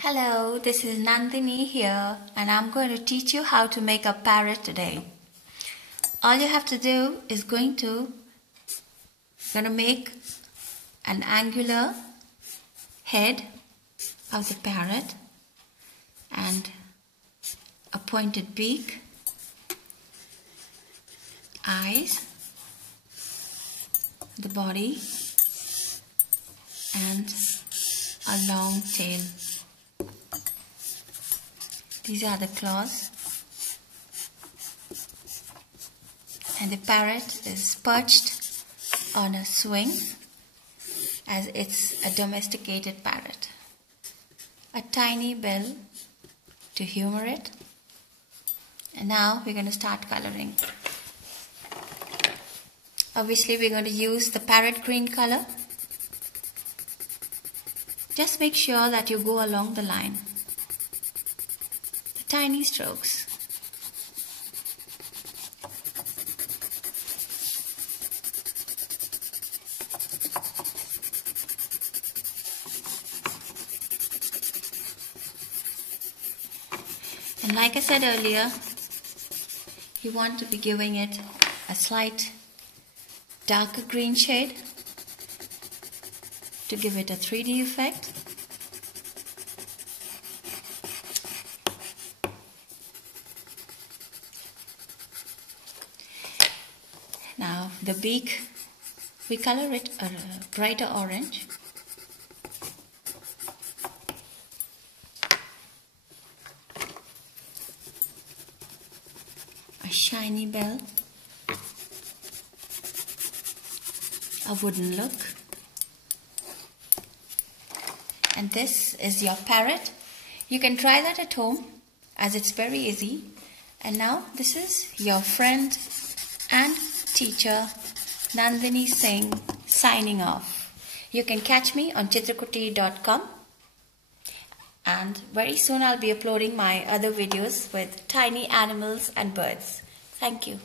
Hello, this is Nandini here, and I'm going to teach you how to make a parrot today. All you have to do is going to make an angular head of the parrot and a pointed beak, eyes, the body, and a long tail. These are the claws, and the parrot is perched on a swing as it's a domesticated parrot. A tiny bell to humor it. And now we're going to start coloring. Obviously we're going to use the parrot green color. Just make sure that you go along the line. Tiny strokes. And like I said earlier, you want to be giving it a slight darker green shade to give it a 3D effect. Now the beak, we color it a brighter orange. A shiny bell. A wooden look. And this is your parrot. You can try that at home as it's very easy. And now this is your friend and teacher Nandini Singh signing off. You can catch me on chitrakuti.com, and very soon I'll be uploading my other videos with tiny animals and birds. Thank you.